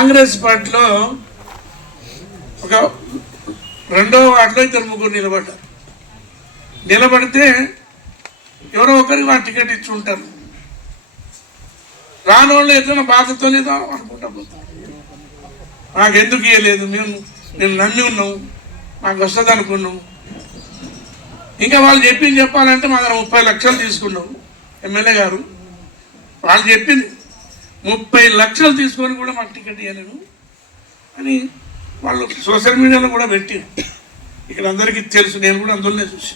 కాంగ్రెస్ పార్టీలో ఒక రెండో వార్డులో ఇద్దరు ముగ్గురు నిలబడ్డారు. నిలబడితే ఎవరో ఒకరికి మా టికెట్ ఇచ్చి ఉంటారు. రాని వాళ్ళు ఏదైనా బాధతో లేదో అనుకుంటా పోతాం మాకు ఎందుకు ఇవ్వలేదు మేము మేము నమ్మి ఉన్నాం. మాకు వస్తుంది అనుకున్నాం. ఇంకా వాళ్ళు చెప్పింది చెప్పాలంటే మా దగ్గర ముప్పై లక్షలు తీసుకున్నాం. ఎమ్మెల్యే గారు. వాళ్ళు చెప్పింది ముప్పై లక్షలు తీసుకొని కూడా మాకు టికెట్ ఇవ్వలేను అని వాళ్ళు సోషల్ మీడియాలో కూడా పెట్టి ఇక్కడ అందరికీ తెలుసు నేను కూడా అందులోనే చూసి.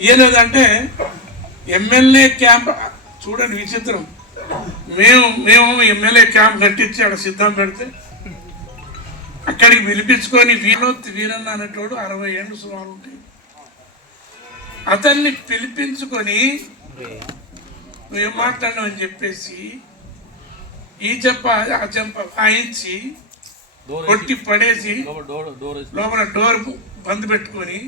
ఇవ్వలేదంటే ఎమ్మెల్యే క్యాంప్ చూడండి విచిత్రం. మేము మేము ఎమ్మెల్యే క్యాంప్ కట్టించి అక్కడ సిద్ధం పెడితే అక్కడికి పిలిపించుకొని వీరోత్ వీరన్న అనేటోడు అరవై ఏళ్ళు సుమారు ఉంటాయి. అతన్ని పిలిపించుకొని నువ్వేం మాట్లాడినావు అని చెప్పేసి ఈ చెప్ప ఆ చెంప వాయించి కొట్టి పడేసి లోపల డోర్ బంద్ పెట్టుకొని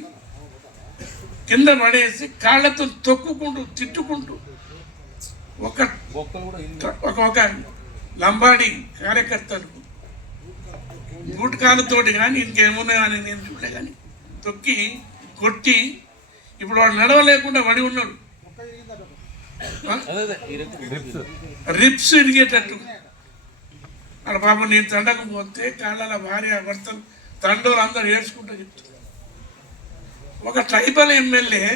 కింద పడేసి కాళ్ళతో తొక్కుకుంటూ తిట్టుకుంటూ ఒక ఒక ఒక లంబాడి కార్యకర్తలు గుట్కాలతోటి కానీ ఇంకేమున్నాయో అని నేను చూడలే కానీ తొక్కి కొట్టి ఇప్పుడు వాడు నడవలేకుండా పడి ఉన్నాడు. రిప్స్ ఇరిగేటట్టు. వాళ్ళ పాప నేను తండకపోతే కాళ్ళ భార్య భర్తలు తండోలు అందరూ ఏడ్చుకుంటూ చెప్తున్నారు ఒక ట్రైబల్ ఎమ్మెల్యే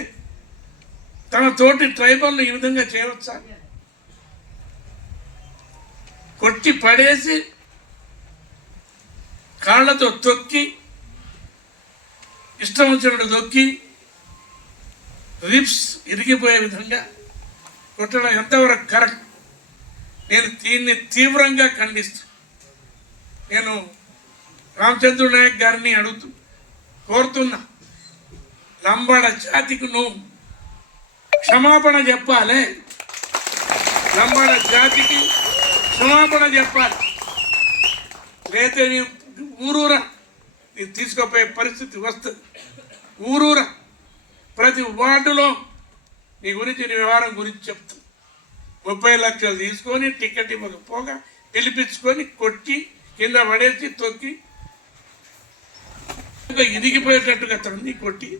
తన తోటి ట్రైబల్ని ఈ విధంగా చేయవచ్చా? కొట్టి పడేసి కాళ్ళతో తొక్కి ఇష్టం వచ్చినట్టు తొక్కి రిప్స్ ఇరిగిపోయే విధంగా కొట్టడం ఎంతవరకు కరెక్ట్? నేను దీన్ని తీవ్రంగా ఖండిస్తూ నేను రామచంద్ర నాయక్ గారిని అడుగుతూ కోరుతున్నా. లంబాడ జాతికి నువ్వు క్షమాపణ చెప్పాలి. లంబాడ జాతికి క్షమాపణ చెప్పాలి. లేతే నీ ఊరూరా. నీ తీసుకుపోయే పరిస్థితి వస్తుంది. ఊరూరా. ప్రతి వార్డులో నీ గురించి నీ వ్యవహారం గురించి చెప్తాను ముప్పై లక్షలు తీసుకొని టికెట్ ఇవ్వకపోగా పిలిపించుకొని కొట్టి కింద పడేసి తొక్కి ఇంకా ఇరిగిపోయేటట్టుగా తండ్రి కొట్టి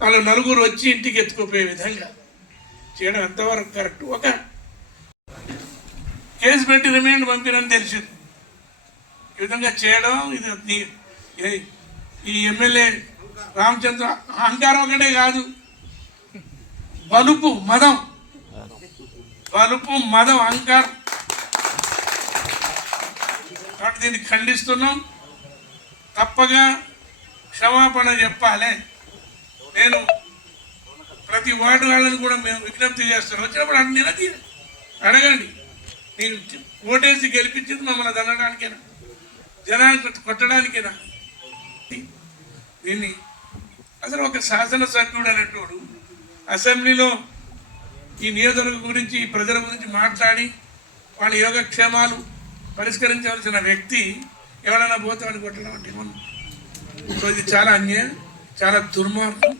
వాళ్ళు నలుగురు వచ్చి ఇంటికి ఎత్తుకుపోయే విధంగా చేయడం ఎంతవరకు కరెక్ట్? ఒక కేసు పెట్టి రిమాండ్ పంపినని తెలిసింది. ఈ విధంగా చేయడం ఇది ఏ- ఈ ఎమ్మెల్యే రామచంద్ర అహంకారం ఒకటే కాదు. బలుపు మదం. బలుపు మదం అహంకారం. కాబట్టి దీన్ని ఖండిస్తున్నాం. తప్పగా క్షమాపణ చెప్పాలి. నేను ప్రతి వార్డు వాళ్ళని కూడా మేము విజ్ఞప్తి చేస్తున్నాం. వచ్చినప్పుడు అన్ని నిలదీ అడగండి. నేను ఓటేసి గెలిపించింది మమ్మల్ని దనడానికేనా జనాన్ని కొట్టడానికేనా? దీన్ని అసలు ఒక శాసనసభ్యుడు అనేటోడు అసెంబ్లీలో ఈ నియోజకవర్గం గురించి ఈ ప్రజల గురించి మాట్లాడి వాళ్ళ యోగక్షేమాలు పరిష్కరించవలసిన వ్యక్తి ఎవరైనా పోతే వాడిని కొట్టడం అంటే మనం సో ఇది చాలా అన్యాయం చాలా దుర్మార్గం.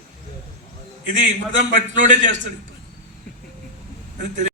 ఇది మదం పట్టినోడే చేస్తాడు ఈ అని